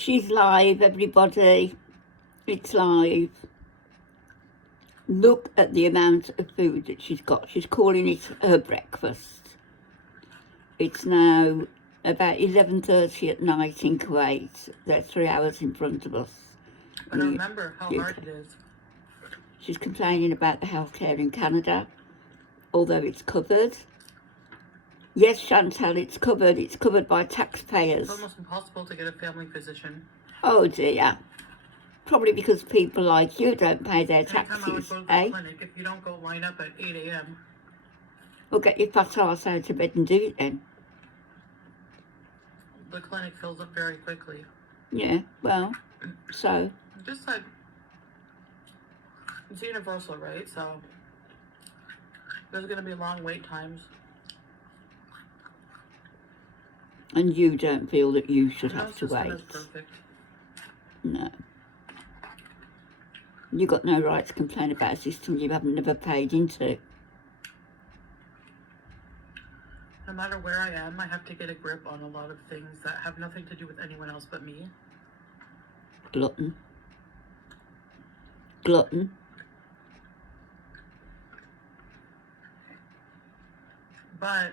She's live, everybody. It's live. Look at the amount of food that she's got. She's calling it her breakfast. It's now about 11:30 at night in Kuwait. They're 3 hours in front of us. But remember how hard it is. She's complaining about the healthcare in Canada, although it's covered. Yes, Chantal, it's covered. It's covered by taxpayers. It's almost impossible to get a family physician. Oh dear. Probably because people like you don't pay their taxes, Anytime I would go to the clinic, if you don't go line up at 8 a.m. Well, get your fat arse out of bed and do it then. The clinic fills up very quickly. Yeah, well, so. Just like, it's universal, right? So, there's going to be long wait times. And you don't feel that you should have to wait? Is perfect. No. You've got no right to complain about a system you haven't never paid into. No matter where I am, I have to get a grip on a lot of things that have nothing to do with anyone else but me. Glutton. Glutton. But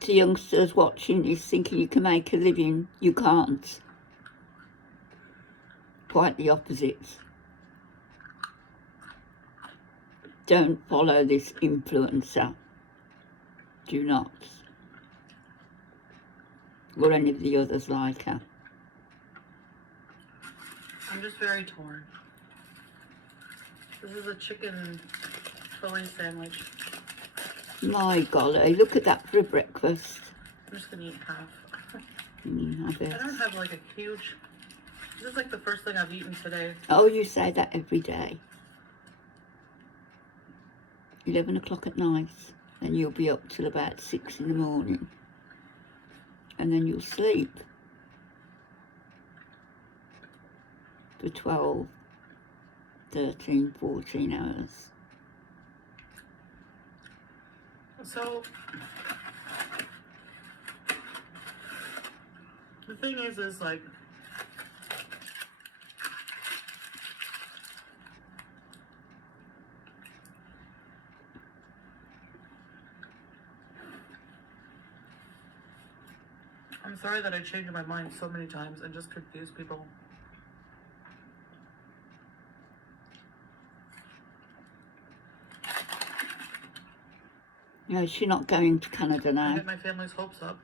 to youngsters watching this thinking you can make a living, you can't. Quite the opposite. Don't follow this influencer. Do not. Or any of the others like her. I'm just very torn. This is a chicken fillet sandwich. My golly, look at that for a breakfast. I'm just going to eat half. I bet. I don't have like a huge... This is like the first thing I've eaten today. Oh, you say that every day. 11 o'clock at night. Then you'll be up till about 6 in the morning. And then you'll sleep for 12, 13, 14 hours. So, the thing is like, I'm sorry that I changed my mind so many times and just confused people. No, she's not going to Canada now. I get my family's hopes up.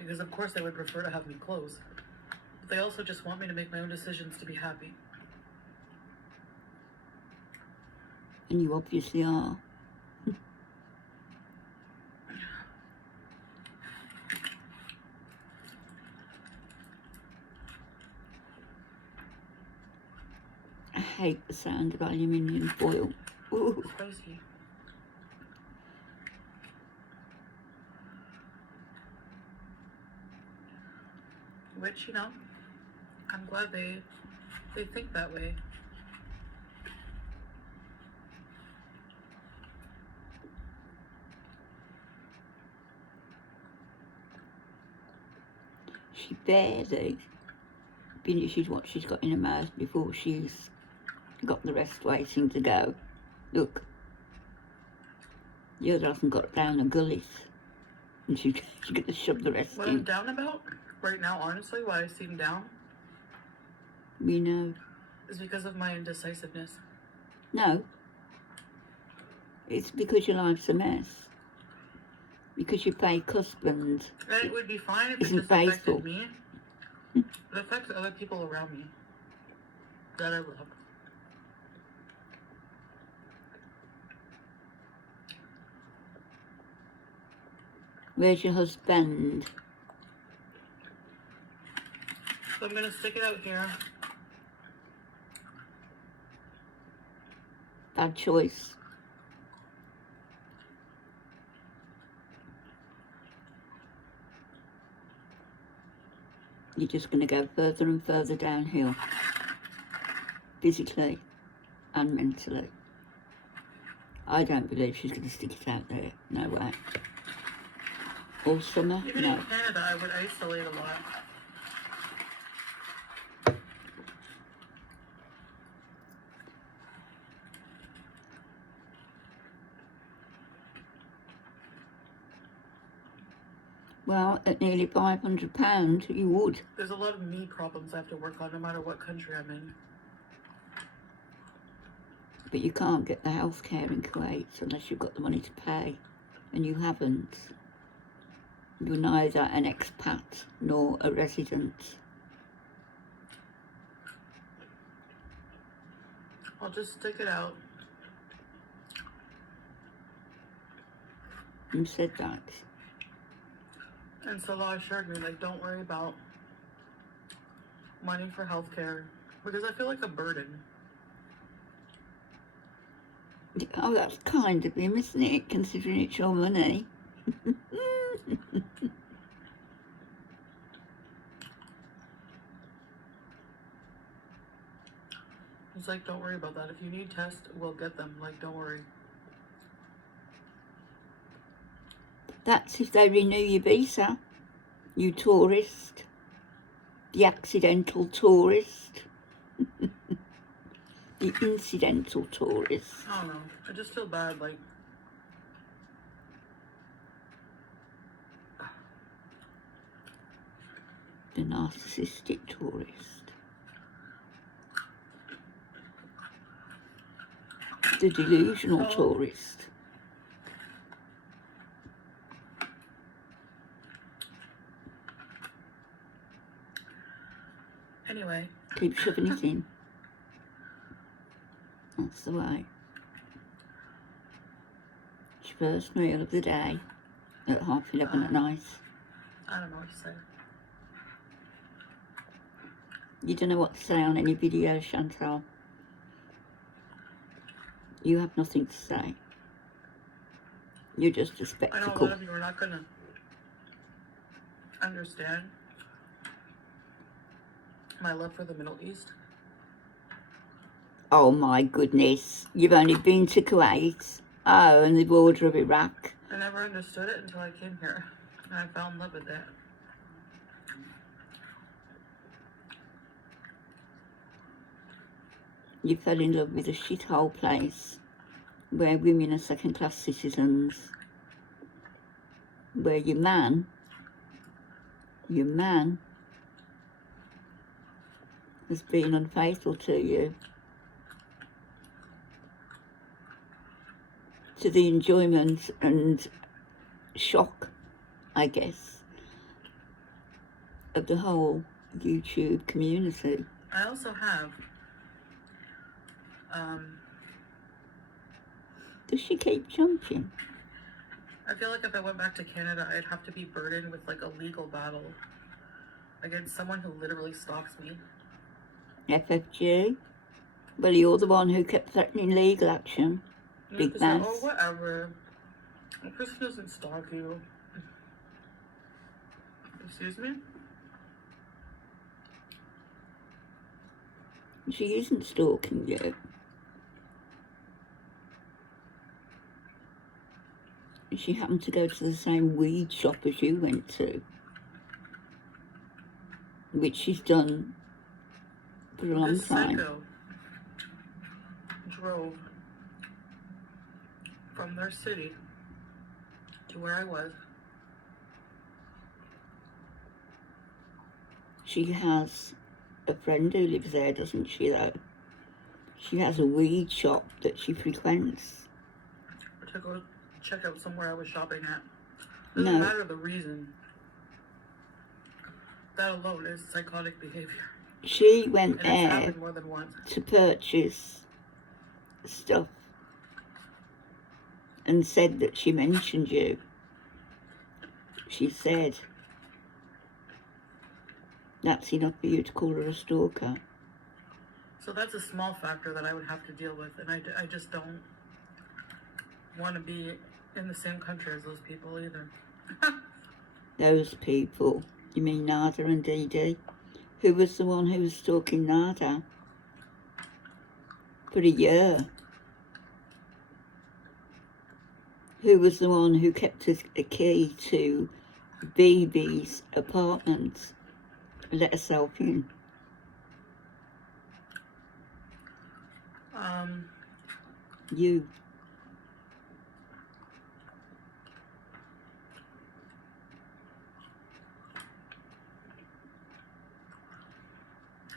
Because of course they would prefer to have me close. But they also just want me to make my own decisions to be happy. And you obviously are. I hate the sound of aluminium foil. Ooh. Spicy. Which, you know, I'm glad they think that way. She barely finishes what she's got in her mouth before she's got the rest waiting to go. Look. The other hasn't got down a gullet. And she's going to shove the rest what in. I'm down about right now, honestly, why I seem down, We know. is because of my indecisiveness. No. It's because your life's a mess. Because your fake husband And it would be fine if it isn't just faithful. affected me. It affects other people around me that I love. Where's your husband? So I'm going to stick it out here. Bad choice. You're just going to go further and further downhill, physically and mentally. I don't believe she's going to stick it out there. No way. All summer? Even No. in Canada, I would isolate a lot. Well, at nearly £500, you would. There's a lot of me problems I have to work on no matter what country I'm in. But you can't get the health care in Kuwait unless you've got the money to pay. And you haven't. You're neither an expat nor a resident. I'll just stick it out. You said that. And Salah assured me, like, don't worry about money for healthcare because I feel like a burden. Oh, that's kind of him, isn't it? Considering it's your money. He's like, don't worry about that. If you need tests, we'll get them. Like, don't worry. That's if they renew your visa. You tourist. The accidental tourist. The incidental tourist. I don't know. I just feel bad, like... The narcissistic tourist. The delusional tourist. Anyway. Keep shoving it in. That's the way. It's your first meal of the day at 11:30 at night. I don't know what to say. You don't know what to say on any video, Chantal. You have nothing to say. You're just a I know a spectacle. lot of you are not going to understand my love for the Middle East. Oh my goodness. You've only been to Kuwait. Oh, and the border of Iraq. I never understood it until I came here. And I fell in love with it. You fell in love with a shithole place where women are second-class citizens, where your man has been unfaithful to you, to the enjoyment and shock, I guess, of the whole YouTube community. I also have Does she keep jumping? I feel like if I went back to Canada, I'd have to be burdened with like a legal battle against someone who literally stalks me. FFG? Well, you're the one who kept threatening legal action. Big mess. Oh, whatever. The person doesn't stalk you. Excuse me? She isn't stalking you. She happened to go to the same weed shop as you went to, which she's done for a long This time. psycho drove from their city to where I was. She has a friend who lives there, doesn't she, though? She has a weed shop that she frequents. To go check out somewhere I was shopping at. Doesn't No. matter the reason. That alone is psychotic behavior. She went And it's there happened more than once. to purchase stuff and said that she mentioned you. She said, that's enough for you to call her a stalker. So that's a small factor that I would have to deal with. And I just don't want to be in the same country as those people either. Those people. You mean Nada and Dee Dee? Who was the one who was stalking Nada? For a year. Who was the one who kept a key to Bibi's apartment? Let herself in. You.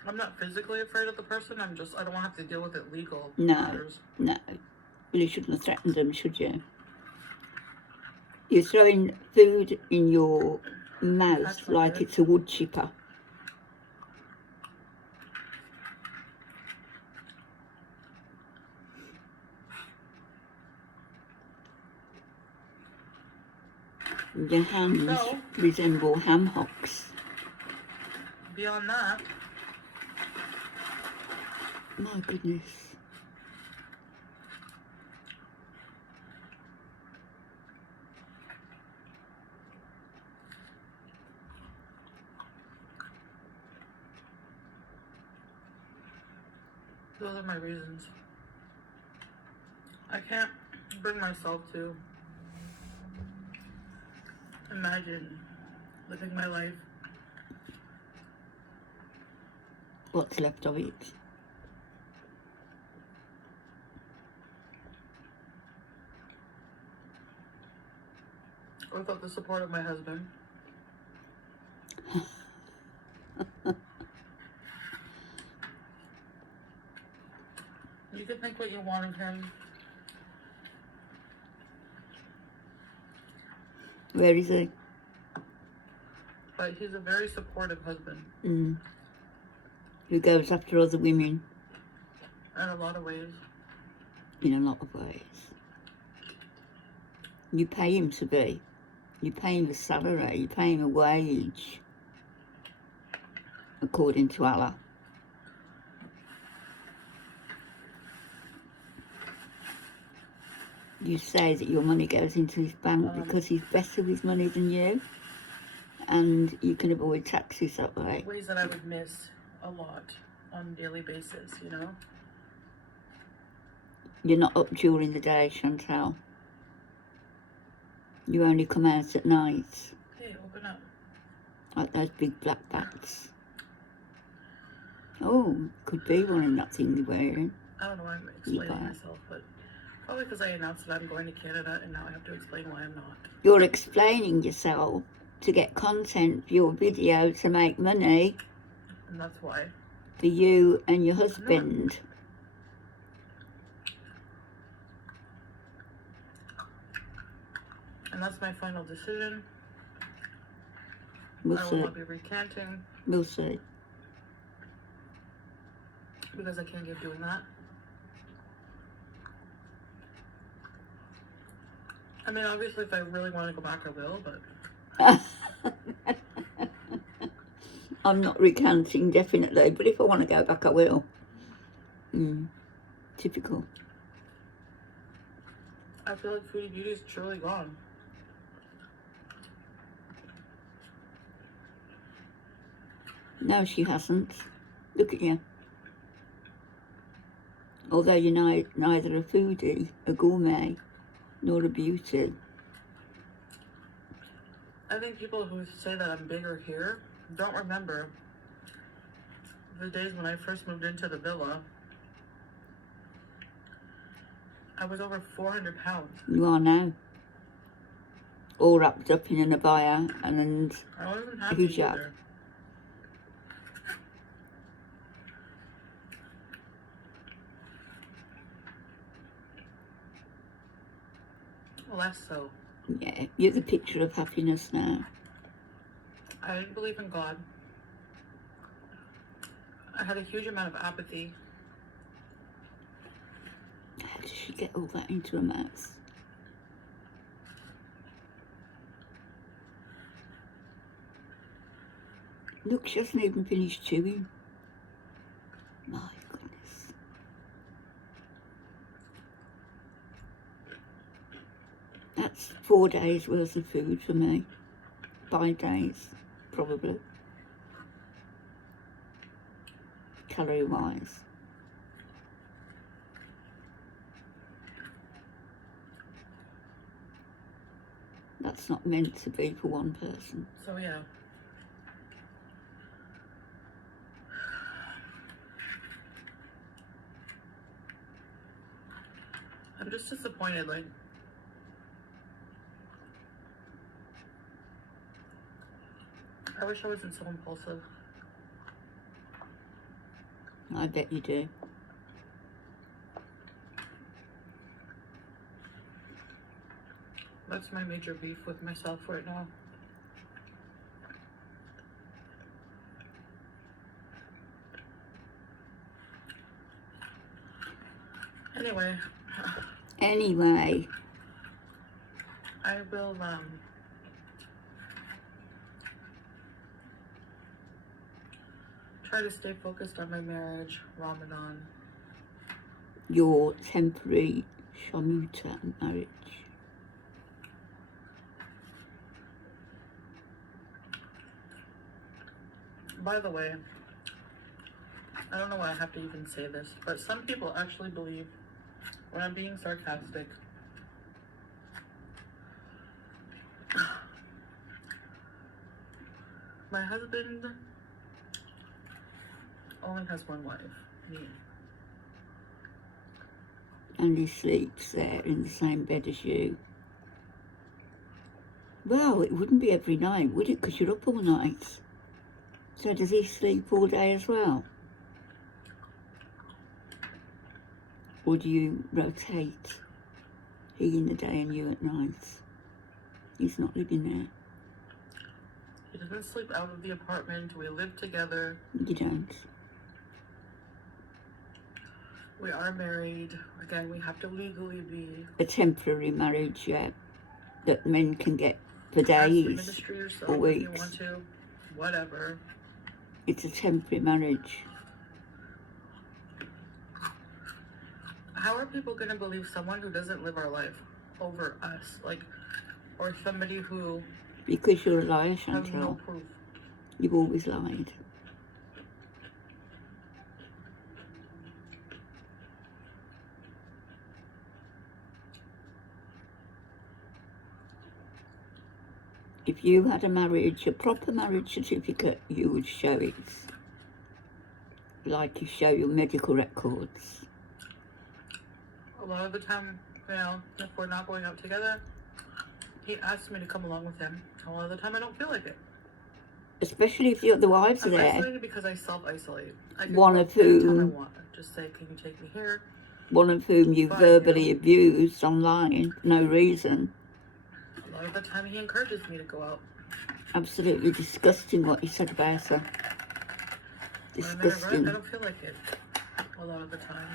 I'm not physically afraid of the person. I don't want to have to deal with it legal matters. No. Well, you shouldn't have threatened them, should you? You're throwing food in your mouth like it's a wood chipper. Your hands resemble ham hocks. Beyond that, my goodness. those are my reasons. I can't bring myself to imagine living my life. What's left of it? Without the support of my husband. You can think what you want of him. Where is he? But he's a very supportive husband. Who goes after other women. In a lot of ways. In a lot of ways. You pay him to be. You pay him a salary. You pay him a wage. According to Allah. You say that your money goes into his bank because he's better with money than you, and you can avoid taxes that way. Ways that I would miss a lot on a daily basis, you know? You're not up during the day, Chantal. You only come out at night. Hey, open up. Like those big black bats. Oh, could be one in that thing you're wearing. I don't know why I'm explaining myself, but probably because I announced that I'm going to Canada and now I have to explain why I'm not. You're explaining yourself to get content for your video to make money. And that's why. For you and your husband. And that's my final decision. We'll I will not be recanting. We'll see. Because I can't keep doing that. I mean, obviously, if I really want to go back, I will, but... I'm not recanting, definitely, but if I want to go back, I will. Typical. I feel like Foodie Beauty is truly gone. No, she hasn't. Look at you. Although you're neither a foodie, a gourmet, nor a beauty. I think people who say that I'm bigger here don't remember the days when I first moved into the villa. I was over 400 pounds. You are now. All wrapped up in an abaya and I wasn't a happy hijab. either. Less so. Yeah, you're the picture of happiness now. I didn't believe in God. I had a huge amount of apathy. How did she get all that into her mouth? Look, she hasn't even finished chewing. My goodness. That's 4 days worth of food for me. 5 days. probably. Calorie-wise. That's not meant to be for one person. So yeah. I'm just disappointed, like, I wish I wasn't so impulsive. I bet you do. That's my major beef with myself right now. Anyway. I will, try to stay focused on my marriage, Ramadan. Your temporary shamuta marriage. By the way, I don't know why I have to even say this, but some people actually believe when I'm being sarcastic. My husband only has one wife, me. And he sleeps there in the same bed as you. Well, it wouldn't be every night, would it? Because you're up all night. So does he sleep all day as well? Or do you rotate? He in the day and you at night? He's not living there. He doesn't sleep out of the apartment. We live together. You don't. We are married. Again, we have to legally be a temporary marriage, yeah, that men can get for past the days ministry or so or if weeks. you want to. Whatever. It's a temporary marriage. How are people going to believe someone who doesn't live our life over us? Like, or somebody who Because you're a liar, has no Chantal. proof. You've always lied. If you had a marriage, a proper marriage certificate, you would show it. Like you show your medical records. A lot of the time, you know, if we're not going out together, he asks me to come along with him. A lot of the time I don't feel like it. Especially if the other wives are I'm there. isolated because I self-isolate. I can One go of anytime I whom, want. Just say, can you take me here? one of whom you But, verbally you know, abused online for no reason. a lot of the time he encourages me to go out. Absolutely disgusting what you said about her. When I'm in a Disgusting. rush, I don't feel like it a lot of the time.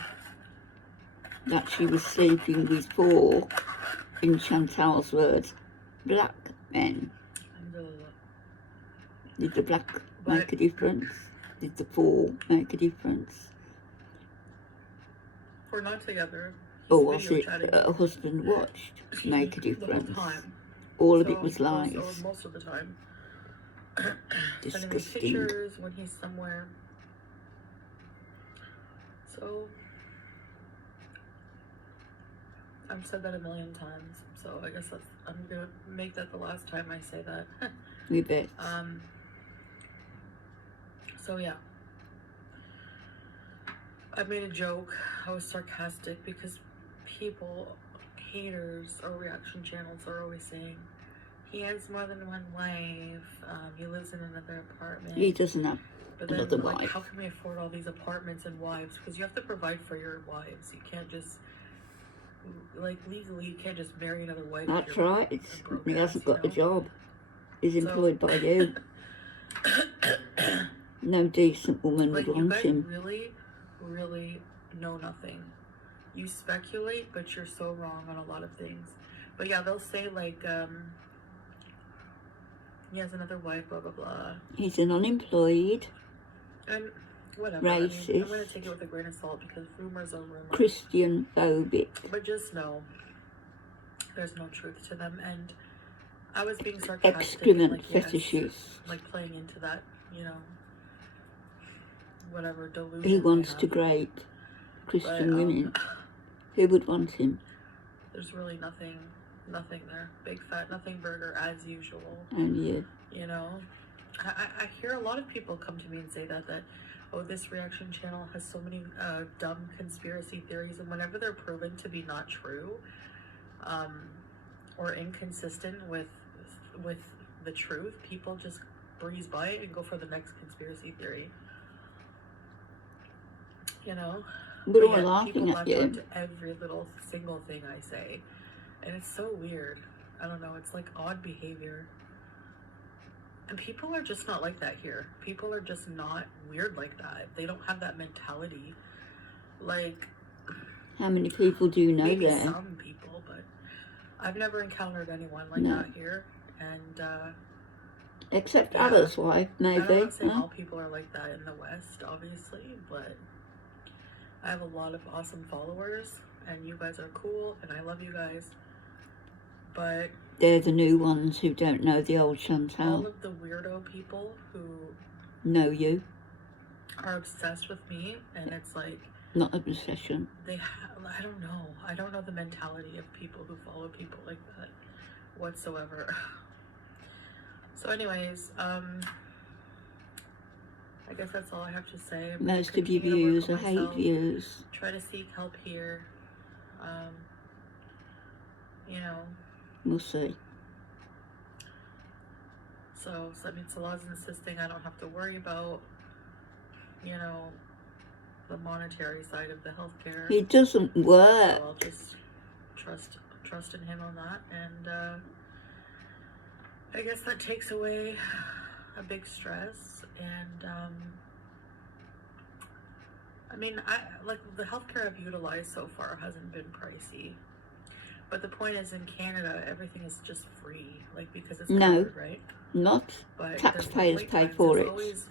That she was sleeping with 4, in Chantal's words, black men. Did the black make a difference? Did the 4 make a difference? We're not together. Or was it a husband watched make a difference? The whole time. All of it was lies. Most of the time. Sending me Disgusting. pictures when he's somewhere. So I've said that a million times. So I guess I'm gonna make that the last time I say that. We bet. So yeah. I made a joke. I was sarcastic because people, haters or reaction channels are always saying he has more than one wife. He lives in another apartment. He doesn't have But then, another like, wife. how can we afford all these apartments and wives? Because you have to provide for your wives. You can't just, like, legally, you can't just marry another wife. That's right. He hasn't got a job. He's employed by you. No decent woman would want him. Really, really know nothing. You speculate, but you're so wrong on a lot of things. But yeah, they'll say, like, he has another wife, blah, blah, blah. He's an unemployed, and whatever. racist, I mean, I'm going to take it with a grain of salt because rumors are rumors. Christian phobic. But just know there's no truth to them. And I was being sarcastic. excrement Like, yes, fetishes. like playing into that, you know, whatever delusion. He wants they to have. grade Christian But, women. Who would want him? There's really nothing there. Big fat nothing burger as usual. And you. You know, I hear a lot of people come to me and say that oh, this reaction channel has so many dumb conspiracy theories, and whenever they're proven to be not true, or inconsistent with the truth, people just breeze by it and go for the next conspiracy theory. You know, We're all yet laughing people at latch you. on to every little single thing I say, and it's so weird. I don't know. It's like odd behavior. And people are just not like that here. People are just not weird like that. They don't have that mentality. Like, How many people do you know maybe there? some people, but I've never encountered anyone like No. that here. And Except yeah, others, why? Maybe. I'm not saying Huh? all people are like that in the West, obviously, but I have a lot of awesome followers, and you guys are cool, and I love you guys. But They're the new ones who don't know the old all Chantal. of the weirdo people who Know you. are obsessed with me, and it's like, Not a obsession. I don't know. I don't know the mentality of people who follow people like that whatsoever. So anyways, I guess that's all I have to say. I'm Most gonna of your continue to work views on are hate myself, views. try to seek help here. You know, We'll see. so I mean, Salah's insisting I don't have to worry about, you know, the monetary side of the healthcare. It doesn't work. So I'll just trust in him on that, and I guess that takes away a big stress. And I mean, like the healthcare I've utilized so far hasn't been pricey, but the point is, in Canada everything is just free, like because it's covered, right? Not. But Taxpayers wait pay times. for There's it. always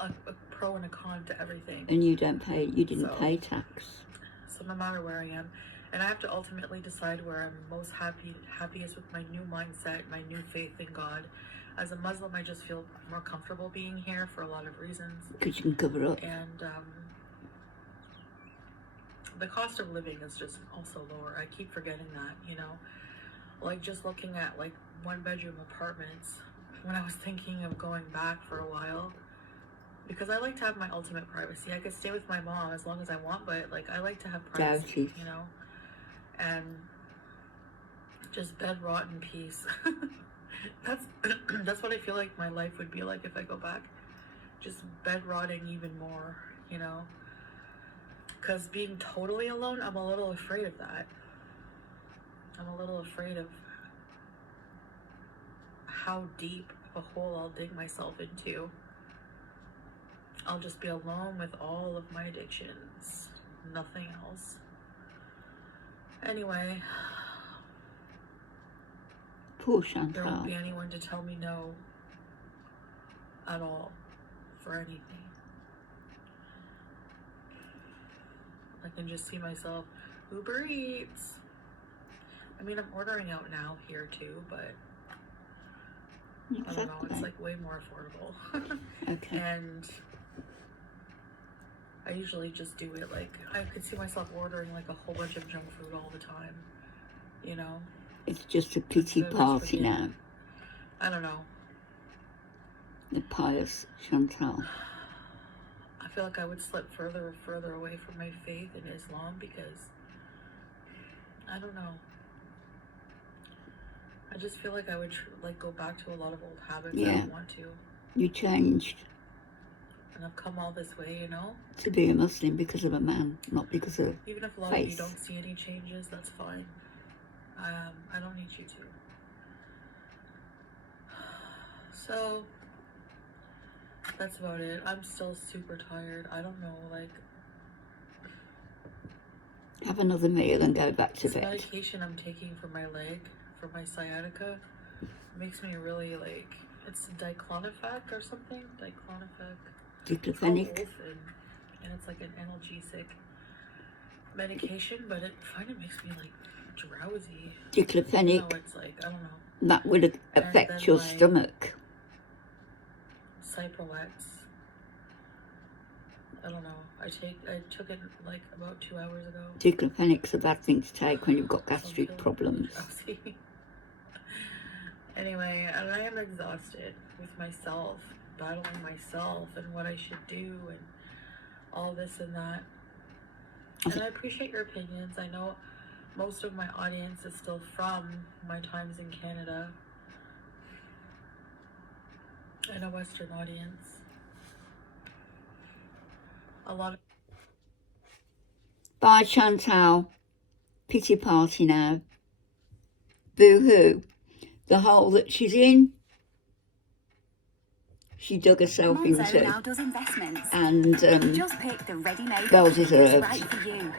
a pro and a con to everything. And you don't pay. You didn't So- pay tax. So no matter where I am, and I have to ultimately decide where I'm most happiest with my new mindset, my new faith in God. As a Muslim, I just feel more comfortable being here for a lot of reasons. Because you can cover up. And the cost of living is just also lower. I keep forgetting that, you know. Like just looking at like 1-bedroom apartments, when I was thinking of going back for a while, because I like to have my ultimate privacy. I could stay with my mom as long as I want, but like I like to have privacy, Doughty. you know. And just bed rot in peace. That's what I feel like my life would be like if I go back. Just bed rotting even more, you know. Because being totally alone, I'm a little afraid of that. I'm a little afraid of how deep a hole I'll dig myself into. I'll just be alone with all of my addictions, nothing else. Anyway, Poor there won't Chantal. be anyone to tell me no at all for anything. I can just see myself Uber Eats. I mean, I'm ordering out now here too, but I don't know, it's Exactly. like way more affordable. Okay. And I usually just do it like, I could see myself ordering like a whole bunch of junk food all the time, you know? It's just a pity Instead of just party looking- now. I don't know. The pious Chantal. I feel like I would slip further and further away from my faith in Islam because, I don't know. I just feel like I would like go back to a lot of old habits. I Yeah. don't want to. You changed And I've come all this way, you know? to be a Muslim because of a man, not because of... Even if a lot of you Face. don't see any changes, that's fine. I don't need you to. So, that's about it. I'm still super tired. I don't know, like, Have another meal and go back to this bed. medication I'm taking for my leg, for my sciatica, makes me really, like, it's diclofenac or something? Diclofenac. And it's like an analgesic medication, but it kind of makes me, like, drowsy. Diclofenac, It's like, I don't know. that would affect then, your like, stomach. Cyprolex. I don't know. I took it like about 2 hours ago. Diclofenac's a bad thing to take when you've got gastric problems. Anyway, and I am exhausted with myself, battling myself and what I should do and all this and that. And I appreciate your opinions. I know most of my audience is still from my times in Canada and a Western audience. A lot of... Bye, Chantal. Pity party now. Boo-hoo. The hole that she's in, she dug herself into. now does investments. And Just pick the ready-made well deserved. right for you.